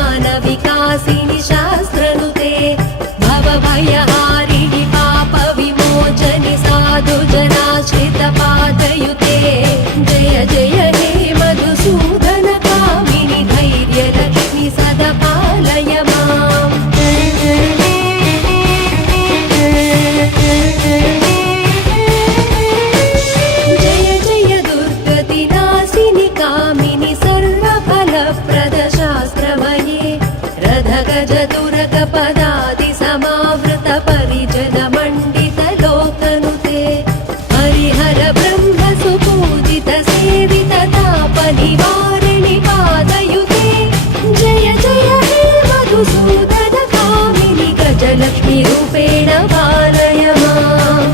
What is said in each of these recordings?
ज्ञान विकासिनि शास्त्रनुते भवभयहारिणि पाप विमोचनि साधु जनाश्रित पादयुते जय जय हे मधुसूदन कामिनि धैर्य लक्ष्मि सदा पालय माम् जय जय दुर्गति नाशिनि कामिनि सर्वफलप्रद शास्त्रमये रथगज तुरग पदादि समावृत परिजन मण्डित लोकनुते हरिहर ब्रह्म सुपूजित सेवित ताप निवारिणि पादयुते जय जय हे मधुसूदन कामिनि गजलक्ष्मी रूपेण पालय माम्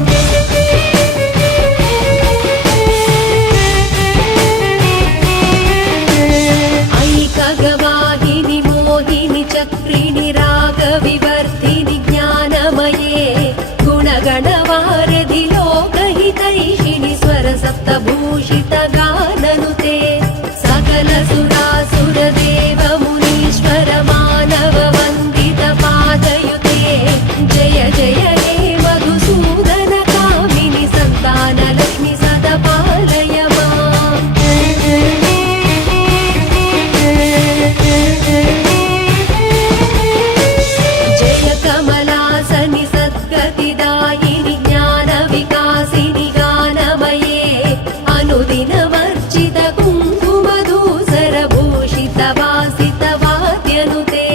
ऐकगवाहिनि मोहिनि चक्रिणि रागविवर्धिनि ज्ञानमये गुणगणवारधि लोकहितैषिणि स्वरसप्तभूषित गाननुते सकल सुरासुर देव मुनीश्वर मानव वन्दित पादयुते जय जय हे मधुसूदन कामिनि सन्तान लक्ष्मि सदा पालय माम् जय कमलासनि सद्गतिदायिनि ज्ञान विकासिनि गानमये अनुदिन वर्जित कुङ्कुमधूसर भूषित वासित वाद्यनुते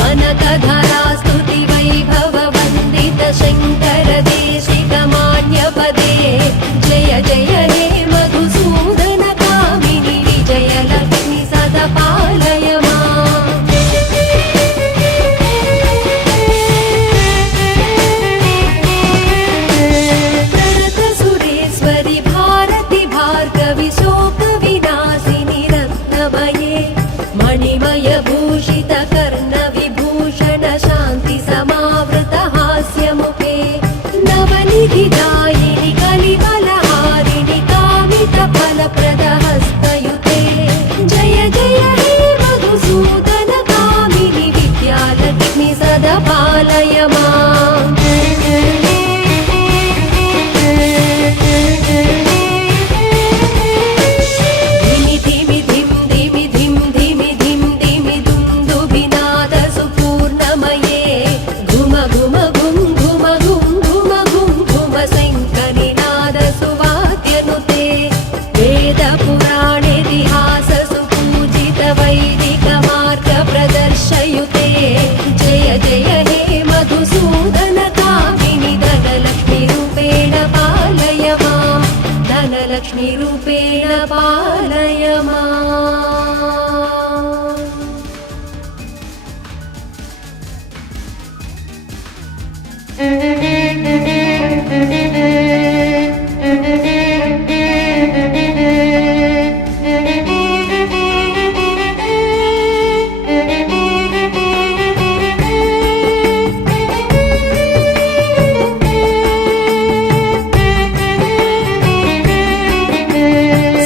कनकधरा स्तुति वैभव वन्दित शङ्कर देशिक मान्यपदे जय जय हे मधुसूदन कामिनि विजय लक्ष्मि सदा पालय माम् प्रणत सुरेश्वरि भारति भार्गवि शोक विनाशिनि रत्नमये मणिमय भूषित कर्ण विभूषण शान्ति समावृत हास्यमुखे नवनिधिदायिनि कलिवलहारिणि कामित फलप्रद हस्तयुते जय जय हे मधुसूदन कामिनि विद्यालक्ष्मि सदा पालय माम् धिमि धिमि धिं धिमि धिं धिमि धिं धिमि दुन्दुभिनाद सुपूर्णमये घुम घुम घुं घुम घुं घुम घुं घुम शङ्करिनाद सुवाद्यनुते वेद पुराणेतिहास सुपूजित वैदिक मार्ग प्रदर्शयुते जय जय हे मधुसूदन कामिनि धनलक्ष्मी रूपेण पालय माम् धनलक्ष्मी रूपेण पालय माम्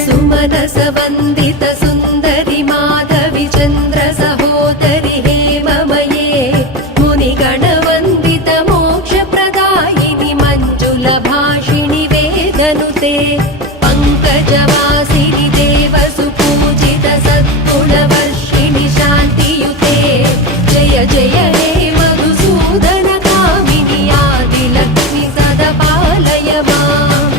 सुमनस वन्दित सुन्दरि माधवि चन्द्र सहोदरि हेममये मुनिगणवन्दित मोक्षप्रदायिनि मञ्जुल भाषिणि वेदनुते पङ्कजवासिनि देव सुपूजित सद्गुणवर्षिणि शान्तियुते जय जय हे मधुसूदन कामिनि आदिलक्ष्मि सदा पालय माम्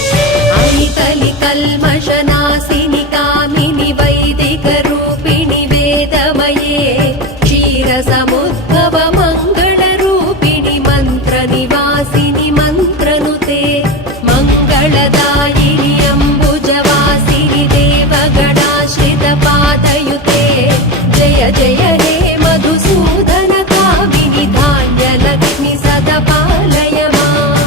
ऐकलि कल्मषनाशिनि कामिनि वैदिक रूपिणि वेदमये क्षीरसमुद्भव मङ्गलरूपिणि मन्त्रनिवासिनि मन्त्रनुते मङ्गलदायिनि अम्बुजवासिनि देवगणाश्रित पादयुते जय जय हे मधुसूदन कामिनि धान्यलक्ष्मि सदा पालय माम्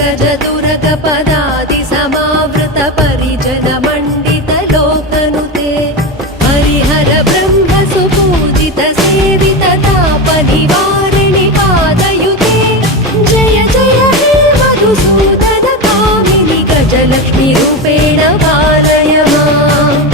गज दुर्ग पदादि समावृत परिजन मण्डित लोकनुते हरिहर ब्रह्म सुपूजित सेवित ताप निवारिणि पादयुते जय जय हे मधुसूदन कामिनि गजलक्ष्मी रूपेण पालय माम्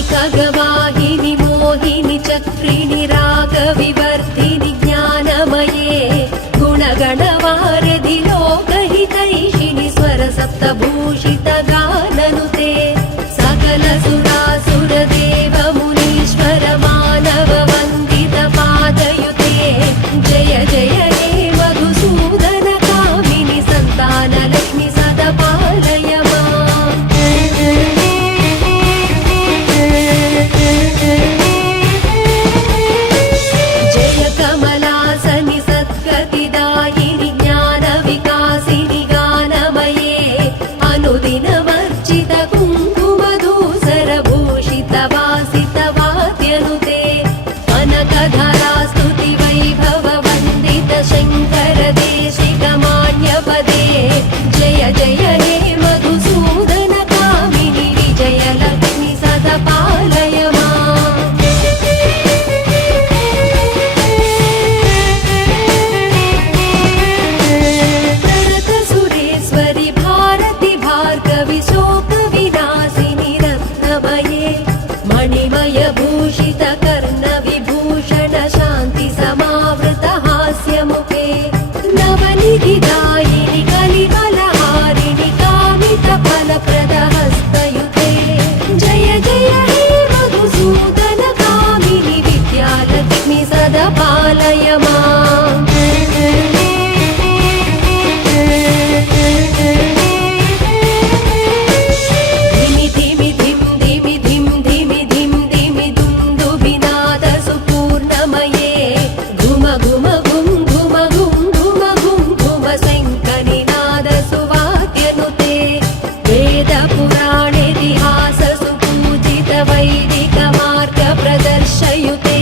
ऐकगवाहिनि मोहिनि चक्रिणि रागविवर्धिनि ज्ञानमये गुणगणवारिधि लोकहितैषिणि स्वरसप्तभूषित गाननुते सकल सुरासुर देव मुनीश्वर मानव वन्दित पादयुते जय जय हे मधुसूदन कामिनि सन्तानलक्ष्मि सदा पालय माम् जय कमलासनि सद्गतिदायिनि ज्ञानविकासिनि गानमये अनुदिनमर्चित कुङ्कुमधूसरभूषित वासित वाद्यनुते अनकधरा स्तुति वैभव वन्दित शङ्कर देशिक मान्यपदे जय जय हे मधुसूदन कामिनि विजयलक्ष्मि सदा पालय माम् प्रणत सुरेश्वरि भारति भार्गवि शोक विनाशिनि रत्नमये मणिमय भूषित कर्ण विभूषण शान्ति समावृत हास्यमुखे नवनिधिदायिनि कलिकलहारिणि कामित फलप्रद हस्तयुते जय जय हे मधुसूदन कामिनि विद्यालक्ष्मि सदा पालय माम् धिमि धिमि धिं धिमि धिं धिमि धिं धिमि दुन्दुभिनाद सुपूर्णमये घुम घुम घुं घुम घुं घुम घुं घुम शङ्खनिनाद सुवाद्यनुते वेद पुराणेतिहास सुपूजित वैदिक मार्ग प्रदर्शयुते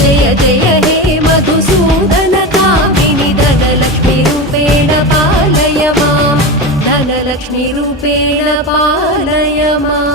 जय जय हे मधुसूदन कामिनि धनलक्ष्मी रूपेण पालय माम् धनलक्ष्मी रूपेण पालय माम्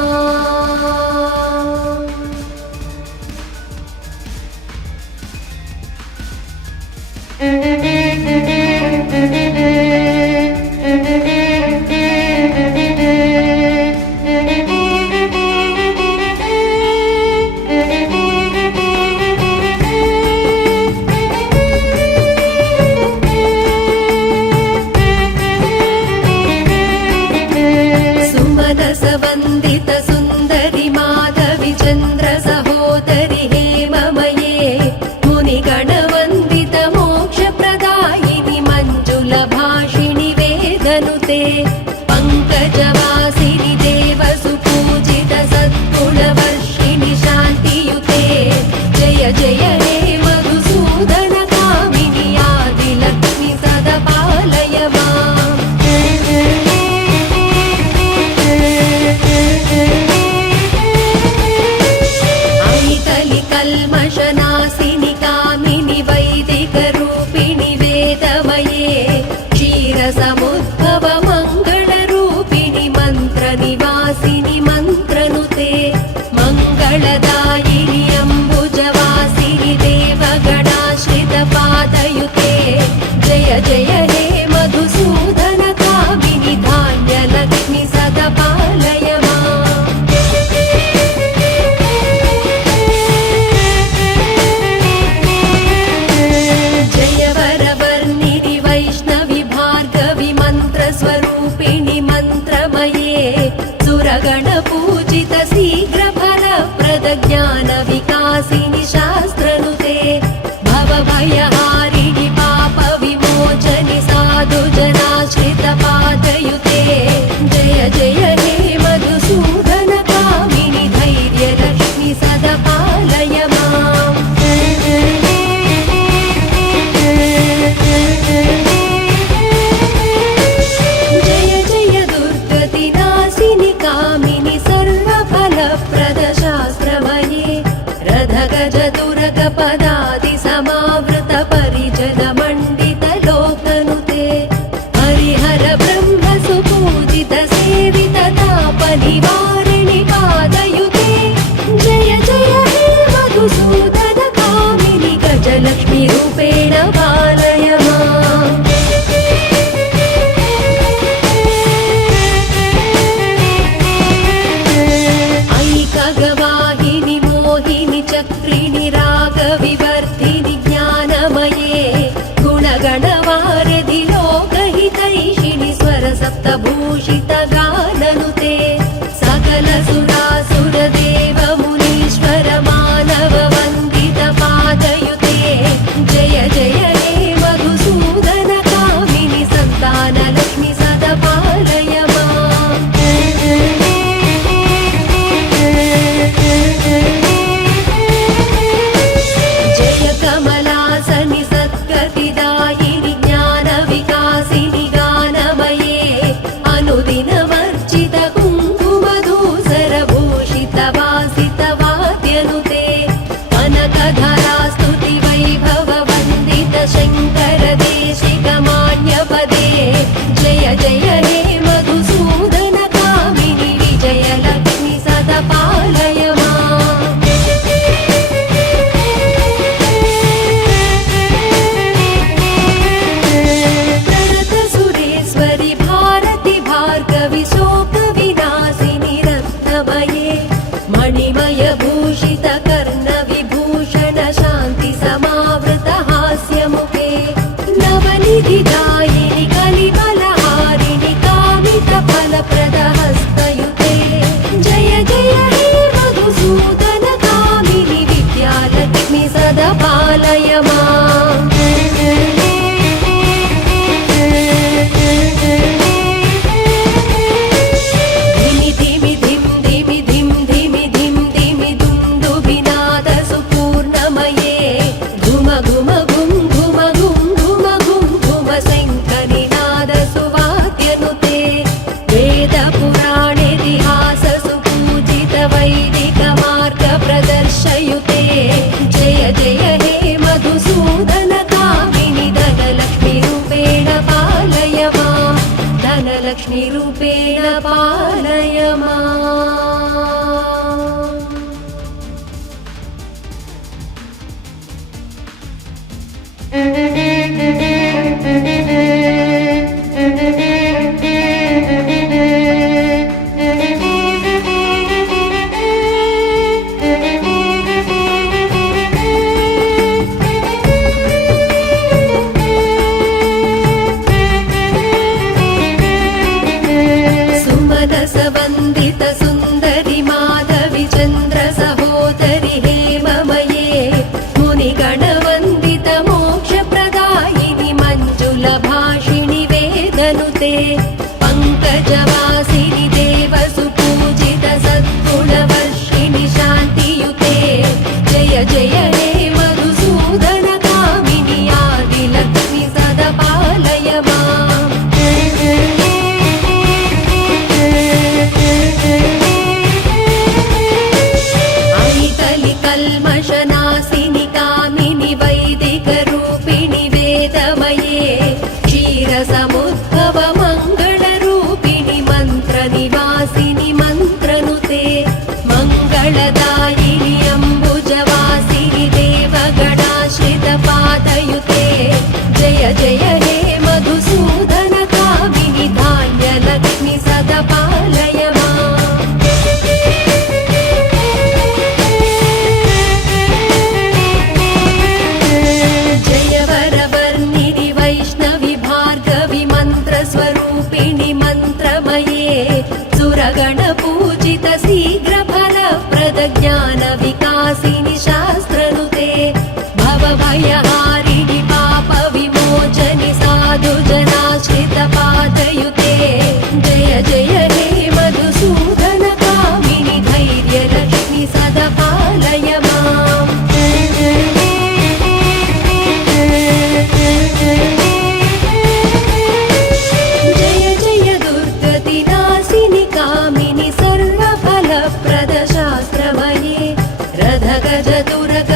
सुमनस वन्दित सुन्दरि माधवि चन्द्र सहोदरि हेममये मुनिगणवन्दित मोक्षप्रदायिनि मञ्जुल भाषिणि वेदनुते पङ्कजवासिनि देव सुपूजित सद्गुणवर्षिणि शान्तियुते जय जय हे मधुसूदन कामिनि आदिलक्ष्मि सदा पालय माम् ऐकलि कल्मषनाशिनि कामिनि वैदिकरूपिणि वेदमये क्षीरसमुद्भव मङ्गलरूपिणि मन्त्रनिवासिनि मन्त्रनुते मङ्गलदायिनि अम्बुजवासिनि देवगणाश्रित पादयुते जय जय हे मधुसूदन कामिनि धान्यलक्ष्मि सदा पालय माम् गज दुर्ग पदादि समावृत परिजन मण्डित लोकनुते हरिहर ब्रह्म सुपूजित सेवित ताप निवारिणि पादयुते जय जय हे मधुसूदन कामिनि गजलक्ष्मी रूपेण पालय माम् ऐकगवाहिनि मोहिनि चक्रिणि रागविवर्धिनि ज्ञानमये गुणगणवारिधि लोकहितैषिणि स्वरसप्तभूषित गाननुते सकल सुरासुरदेव मुनीश्वर मानव वन्दित पादयुते जय जय हे मधुसूदन कामिनि सन्तानलक्ष्मि सदा पालय माम् जय कमलासनि सद्गतिदायिनि ज्ञानविकासिनि गानमये अनुदिनवर्जित कुङ्कुमधूसरभूषित वासित वाद्यनुते कनकधरा स्तुति वैभव वन्दित शङ्कर देशिक मान्यपदे जय जय हे मधुसूदन कामिनि विजयलक्ष्मि सदा पालय माम् प्रणत सुरेश्वरि भारति भार्गवि शोकविनाशिनि रत्नमये मणिमय भूषित कर्ण विभूषण शान्ति समावृत हास्यमुखे नवनिधिदायिनि कलिबलहारिणि कामित फलप्रद हस्तयुते जय जय हे मधुसूदन कामिनि विद्यालक्ष्मि सदा पालय माम् धिमि धिमि धिं धिमि धिं धिमि धिं धिमि दुन्दुभिनाद सुपूर्णमये घुम घुम घुं घुम घुं घुम घुं घुम शङ्खनिनाद सुवाद्यनुते वेद पुराणेतिहास सुपूजित वैदिक मार्ग प्रदर्शयुते जय जय हे मधुसूदन कामिनि धनलक्ष्मी रूपेण पालय माम् धनलक्ष्मी रूपेण पालय माम् सुमनस वन्दित सुन्दरि माधवि चन्द्र सहोदरि हेममये मुनिगणवन्दित मोक्षप्रदायिनि मञ्जुलभाषिणि वेदनुते पङ्कजवासिनि देव सुपूजित सद्गुणवर्षिणि शान्तियुते जय जय हे मधुसूदन कामिनि आदिलक्ष्मि सदा पालय माम् ऐकलि कल्मषनाशिनि कामिनि वैदिकरूपिणि वेदमये क्षीरसमुद्भव मङ्गलरूपिणि मन्त्रनिवासिनि मन्त्रनुते मङ्गलदायिनि अम्बुजवासिनि देवगणाश्रित पादयुते जय जय हे मधुसूदन कामिनि धान्यलक्ष्मि सदा पालय माम् जय वरवर्णिनि वैष्णवि भार्गवि मन्त्रस्वरूपिणि मन्त्रमये सुरगणपूजित शीघ्रफलप्रद ज्ञानविकासिनि शास्त्रनुते भवभयहारिणि पापविमोचनि साधुजनाश्रित पादयुते जय जय हे मधुसूदन कामिनि धैर्यलक्ष्मि सदा पालय माम् जय जय दुर्गतिनाशिनि कामिनि सर्वफलप्रद शास्त्रमये रथगज दुर्ग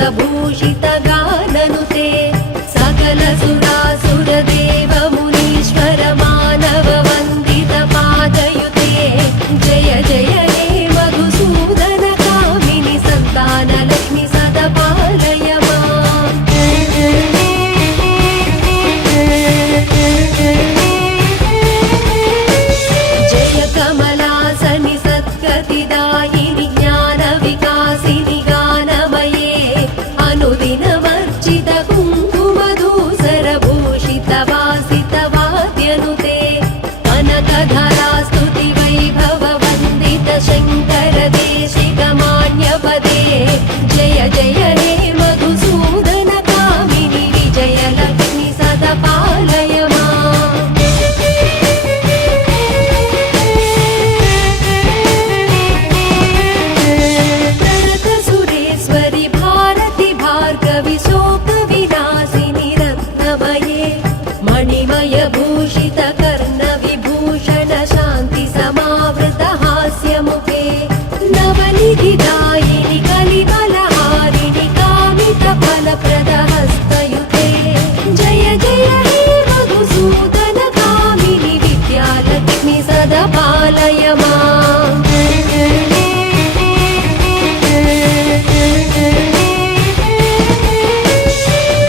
शतभूषितगाननुते सकलसुरासुरदेवमुनीश्वर मानववन्दितपादयुते जय जय हे मधुसूदनकामिनि सन्तानलक्ष्मि सदा पालय माम्। जय कमलासनि सद्गतिदायिनि ज्ञानविकासिनि गानमये अनुदिनमर्चित कुङ्कुमधूसरभूषितवासितवाद्यनुते कनकधरा स्तुतिवैभववन्दित शङ्कर देशिकमान्यपदे जय जय हे मधुसूदनकामिनि विजयलक्ष्मि सदा पालय माम्। प्रणतसुरेश्वरि भारति भार्गवि शोकविनाशिनि रत्नमये मणिमयभूषित कर्णविभूषण शान्ति समावृत हास्यमुखे नवनिधिदायिनि कलिबलहारिणि कामितफलप्रदहस्तयुते जय जय हे मधुसूदनकामिनि विद्यालक्ष्मि सदा पालय माम्।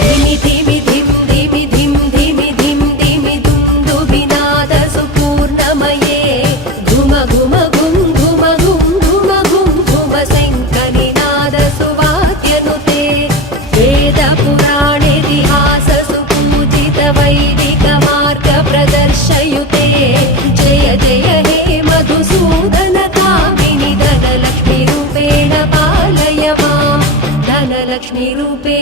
धिमि धिमि धिं धिमि धिं धिमि धिं धिमि दुन्दुभिनादसुपूर्णमये घुम घुम घुं घुम घुं घुम घुं घुम शङ्खनिनादसुवाद्यनुते वेदपुराणेतिहाससुपूजित वैदिकमार्गप्रदर्शयुते जय जय हे मधुसूदनकामिनि धनलक्ष्मीरूपेण पालय माम्। धनलक्ष्मीरूपेण